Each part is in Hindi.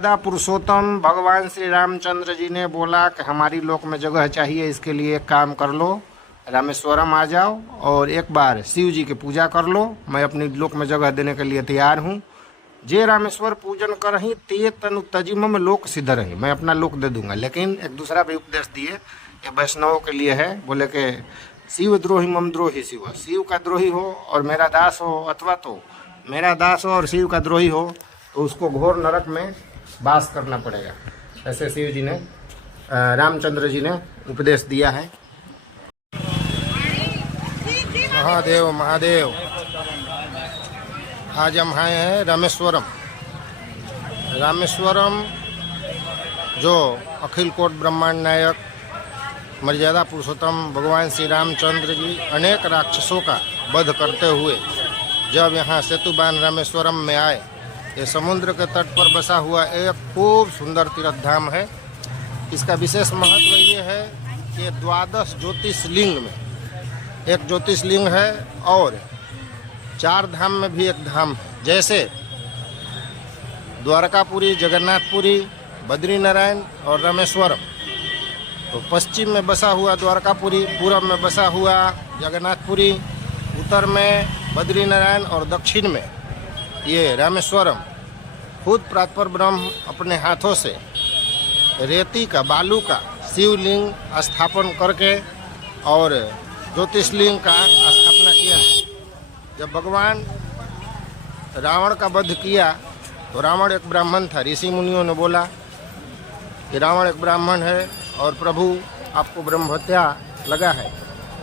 पुरुषोत्तम भगवान श्री रामचंद्र जी ने बोला कि हमारी लोक में जगह चाहिए, इसके लिए एक काम कर लो, रामेश्वरम आ जाओ और एक बार शिव जी की पूजा कर लो। मैं अपनी लोक में जगह देने के लिए तैयार हूँ। जे रामेश्वर पूजन करही ते तनु तजिमम लोक सिद्ध रही, मैं अपना लोक दे दूंगा। लेकिन एक दूसरा भी उपदेश दिए, ये वैष्णवों के लिए है। बोले कि शिव द्रोही मम द्रोही शिव, शिव का द्रोही हो और मेरा दास हो, अथवा तो मेरा दास हो और शिव का द्रोही हो तो उसको घोर नरक में वास करना पड़ेगा। ऐसे शिव जी ने रामचंद्र जी ने उपदेश दिया है। महादेव महादेव, आज हम आए हैं रामेश्वरम। रामेश्वरम जो अखिल कोट ब्रह्मांड नायक मर्यादा पुरुषोत्तम भगवान श्री रामचंद्र जी अनेक राक्षसों का वध करते हुए जब यहाँ सेतुबान रामेश्वरम में आए, ये समुद्र के तट पर बसा हुआ एक खूब सुंदर तीर्थ धाम है। इसका विशेष महत्व ये है कि 12 ज्योतिर्लिंग में एक ज्योतिर्लिंग है और 4 धाम में भी एक धाम है। जैसे द्वारकापुरी, जगन्नाथपुरी, बद्रीनारायण और रामेश्वरम। तो पश्चिम में बसा हुआ द्वारकापुरी, पूर्व में बसा हुआ जगन्नाथपुरी, उत्तर में बद्रीनारायण और दक्षिण में ये रामेश्वरम। खुद प्रातपर ब्रह्म अपने हाथों से रेती का, बालू का शिवलिंग स्थापन करके और ज्योतिर्लिंग का स्थापना किया। जब भगवान रावण का वध किया तो रावण एक ब्राह्मण था। ऋषि मुनियों ने बोला कि रावण एक ब्राह्मण है और प्रभु आपको ब्रह्म हत्या लगा है,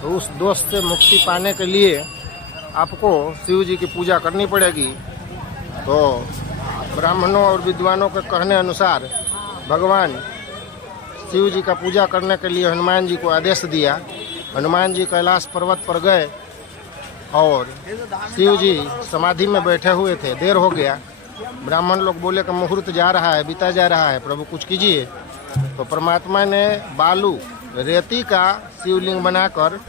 तो उस दोष से मुक्ति पाने के लिए आपको शिव जी की पूजा करनी पड़ेगी। तो ब्राह्मणों और विद्वानों के कहने अनुसार भगवान शिव जी का पूजा करने के लिए हनुमान जी को आदेश दिया। हनुमान जी कैलाश पर्वत पर गए और शिव जी समाधि में बैठे हुए थे। देर हो गया, ब्राह्मण लोग बोले कि मुहूर्त जा रहा है, बीता जा रहा है, प्रभु कुछ कीजिए। तो परमात्मा ने बालू, रेती का शिवलिंग बनाकर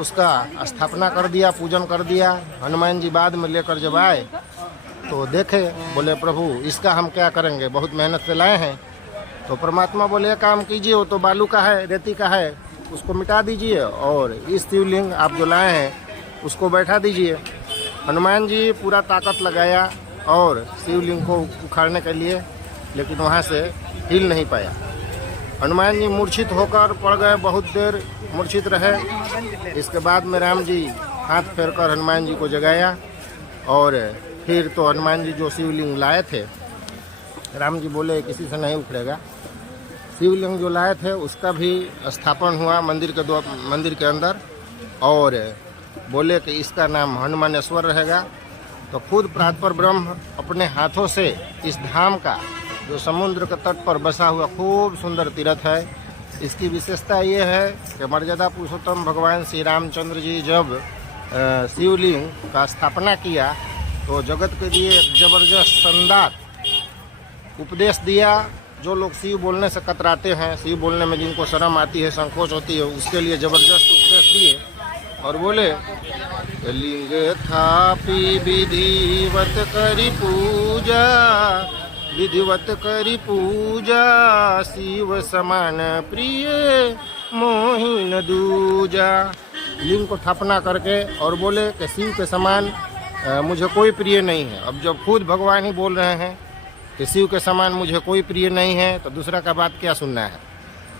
उसका स्थापना कर दिया, पूजन कर दिया। हनुमान जी बाद में लेकर जब आए तो देखे, बोले प्रभु इसका हम क्या करेंगे, बहुत मेहनत से लाए हैं। तो परमात्मा बोले काम कीजिए, वो तो बालू का है, रेती का है, उसको मिटा दीजिए और इस शिवलिंग आप जो लाए हैं उसको बैठा दीजिए। हनुमान जी पूरा ताकत लगाया और शिवलिंग को उखाड़ने के लिए, लेकिन वहाँ से हिल नहीं पाया। हनुमान जी मूर्छित होकर पड़ गए, बहुत देर मूर्छित रहे। इसके बाद में राम जी हाथ फेरकर हनुमान जी को जगाया और फिर तो हनुमान जी जो शिवलिंग लाए थे, राम जी बोले किसी से नहीं उखड़ेगा। शिवलिंग जो लाए थे उसका भी स्थापन हुआ मंदिर के अंदर और बोले कि इसका नाम हनुमानेश्वर रहेगा। तो खुद प्रातपर ब्रह्म अपने हाथों से इस धाम का, जो समुद्र के तट पर बसा हुआ खूब सुंदर तीर्थ है, इसकी विशेषता ये है कि मर्यादा पुरुषोत्तम भगवान श्री रामचंद्र जी जब शिवलिंग का स्थापना किया तो जगत के लिए एक जबरदस्त शानदार उपदेश दिया। जो लोग शिव बोलने से कतराते हैं, शिव बोलने में जिनको शर्म आती है, संकोच होती है, उसके लिए जबरदस्त उपदेश दिए और बोले लिंग थापी विधिवत करी पूजा, विधिवत करी पूजा, शिव समान प्रिय मोहिन दूजा। लिंग को स्थापना करके और बोले कि शिव के समान मुझे कोई प्रिय नहीं है। अब जब खुद भगवान ही बोल रहे हैं कि शिव के समान मुझे कोई प्रिय नहीं है, तो दूसरा का बात क्या सुनना है।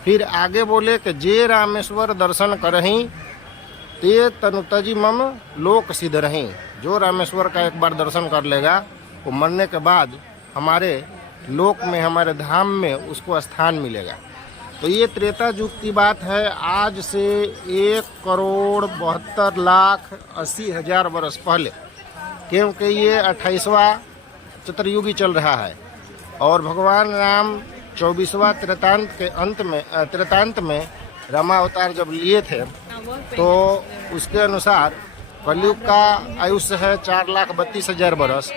फिर आगे बोले कि जे रामेश्वर दर्शन करहीं ते तनु तजी मम लोक सिद्ध रहीं। जो रामेश्वर का एक बार दर्शन कर लेगा, वो मरने के बाद हमारे लोक में, हमारे धाम में उसको स्थान मिलेगा। तो ये त्रेता युग की बात है। आज से 1,72,80,000 वर्ष पहले, क्योंकि ये 28वां चतुर्युगी चल रहा है और भगवान राम 24वां त्रेतांत में रामावतार जब लिए थे तो उसके अनुसार कलयुग का आयुष्य है 4,32,000 वर्ष।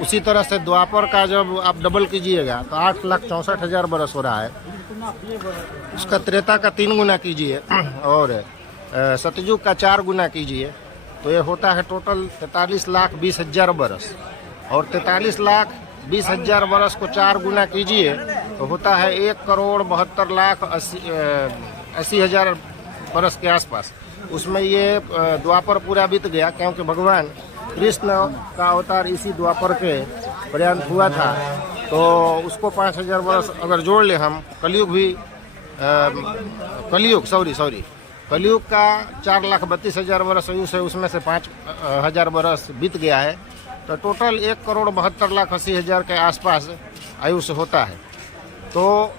उसी तरह से द्वापर का जब आप डबल कीजिएगा तो 8,64,000 वर्ष हो रहा है। उसका त्रेता का 3 गुना कीजिए और सतयुग का 4 गुना कीजिए तो ये होता है टोटल 43,20,000 वर्ष। और 43 लाख 20,000 वर्ष को 4 गुना कीजिए तो होता है 1,72,80,000 वर्ष के आसपास। उसमें ये द्वापर पूरा बीत गया, क्योंकि भगवान कृष्ण का अवतार इसी द्वापर के पर्यंत हुआ था। तो उसको 5,000 वर्ष अगर जोड़ ले हम, कलयुग का 4,32,000 वर्ष आयु से उसमें से 5,000 वर्ष बीत गया है, तो टोटल 1,72,80,000 के आसपास आयुष होता है। तो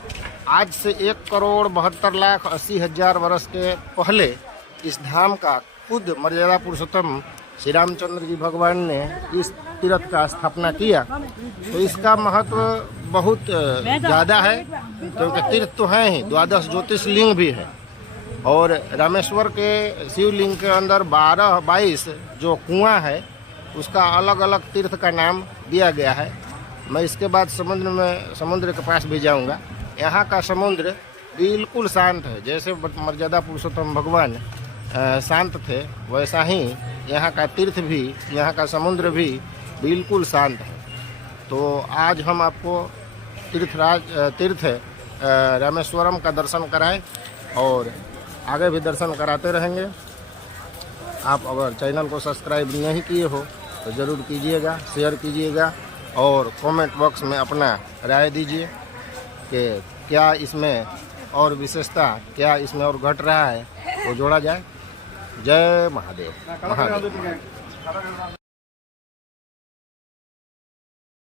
आज से 1,72,80,000 वर्ष के पहले इस धाम का खुद मर्यादा पुरुषोत्तम श्री रामचंद्र जी भगवान ने इस तीर्थ का स्थापना किया। तो इसका महत्व बहुत ज़्यादा है, क्योंकि तीर्थ तो हैं ही, 12 ज्योतिर्लिंग भी है। और रामेश्वर के शिवलिंग के अंदर 22 जो कुआं है उसका अलग अलग तीर्थ का नाम दिया गया है। मैं इसके बाद समुद्र के पास भी जाऊंगा। यहाँ का समुद्र बिल्कुल शांत है, जैसे मर्यादा पुरुषोत्तम भगवान शांत थे, वैसा ही यहाँ का तीर्थ भी, यहाँ का समुद्र भी बिल्कुल शांत है। तो आज हम आपको तीर्थ रामेश्वरम का दर्शन कराएं और आगे भी दर्शन कराते रहेंगे। आप अगर चैनल को सब्सक्राइब नहीं किए हो तो ज़रूर कीजिएगा, शेयर कीजिएगा और कमेंट बॉक्स में अपना राय दीजिए कि क्या इसमें और विशेषता, क्या इसमें और घट रहा है, वो जोड़ा जाए। जय महादेव।